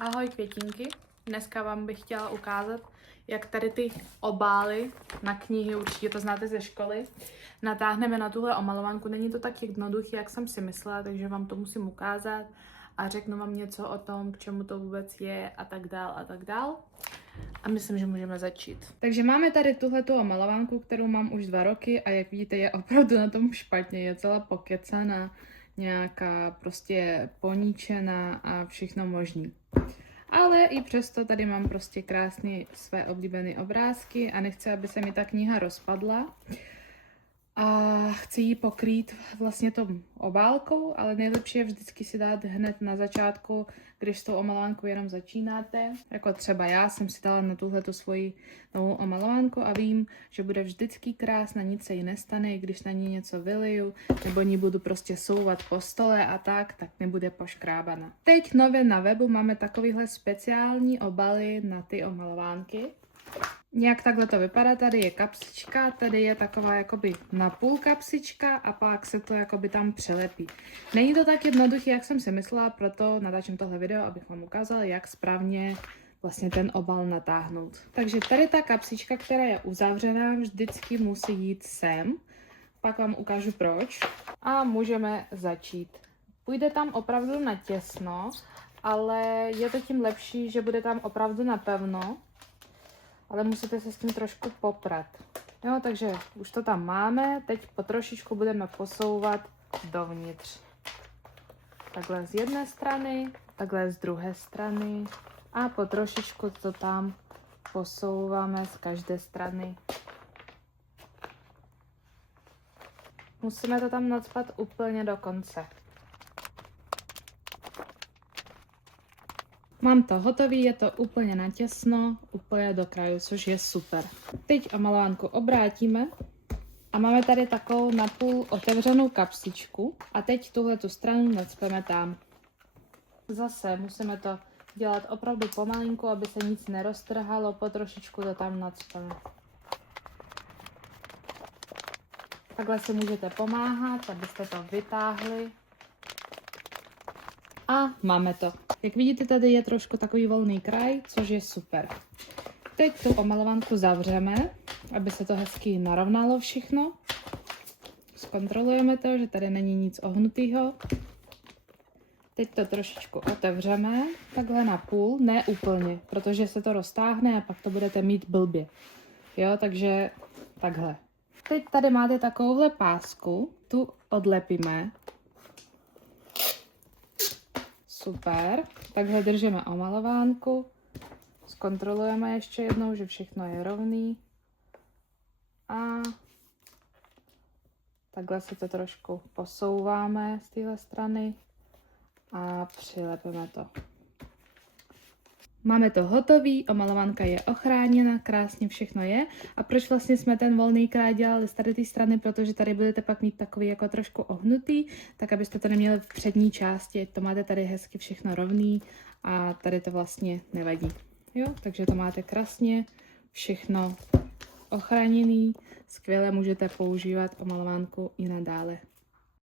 Ahoj květinky, dneska vám bych chtěla ukázat, jak tady ty obály na knihy, určitě to znáte ze školy, natáhneme na tuhle omalovanku. Není to tak jednoduché, jak jsem si myslela, takže vám to musím ukázat a řeknu vám něco o tom, k čemu to vůbec je a tak dál a tak dál. A myslím, že můžeme začít. Takže máme tady tuhletu omalovanku, kterou mám už 2 roky a jak vidíte, je opravdu na tom špatně, je celá pokecaná, nějaká prostě poníčená a všechno možný. Ale i přesto tady mám prostě krásné své oblíbené obrázky a nechci, aby se mi ta kniha rozpadla. A chci ji pokrýt vlastně tou obálkou, ale nejlepší je vždycky si dát hned na začátku, když s tou omalovankou jenom začínáte. Jako třeba já jsem si dala na tuhletu svoji novou omalovanku a vím, že bude vždycky krásná, nic se jí nestane, když na ní něco vyliju, nebo ní budu prostě souvat po stole a tak nebude poškrábaná. Teď nově na webu máme takovýhle speciální obaly na ty omalovánky. Nějak takhle to vypadá, tady je kapsička, tady je taková jakoby napůl kapsička a pak se to jakoby tam přilepí. Není to tak jednoduché, jak jsem si myslela, proto natáčím tohle video, abych vám ukázala, jak správně vlastně ten obal natáhnout. Takže tady ta kapsička, která je uzavřená, vždycky musí jít sem. Pak vám ukážu proč. A můžeme začít. Půjde tam opravdu na těsno, ale je to tím lepší, že bude tam opravdu napevno. Ale musíte se s tím trošku poprat. Jo, takže už to tam máme, teď po trošičku budeme posouvat dovnitř. Takhle z jedné strany, takhle z druhé strany a po trošičku to tam posouváme z každé strany. Musíme to tam nacpat úplně do konce. Mám to hotový, je to úplně natěsno, úplně do kraju, což je super. Teď omalovanku obrátíme a máme tady takovou napůl otevřenou kapsičku a teď tuhletu stranu nacpeme tam. Zase musíme to dělat opravdu pomalinku, aby se nic neroztrhalo, po trošičku to tam nacpeme. Takhle si můžete pomáhat, abyste to vytáhli. A máme to. Jak vidíte, tady je trošku takový volný kraj, což je super. Teď tu omalovanku zavřeme, aby se to hezky narovnalo všechno. Zkontrolujeme to, že tady není nic ohnutého. Teď to trošičku otevřeme, takhle na půl, ne úplně, protože se to roztáhne a pak to budete mít blbě. Jo, takže takhle. Teď tady máte takovouhle pásku, tu odlepíme. Super, takhle držíme omalovánku, zkontrolujeme ještě jednou, že všechno je rovný a takhle si to trošku posouváme z téhle strany a přilepíme to. Máme to hotový, omalovanka je ochráněna, krásně všechno je. A proč vlastně jsme ten volný kraj dělali z tady té strany? Protože tady budete pak mít takový jako trošku ohnutý, tak abyste to neměli v přední části, to máte tady hezky všechno rovný a tady to vlastně nevadí. Jo, takže to máte krásně všechno ochráněný, skvěle můžete používat omalovánku i nadále.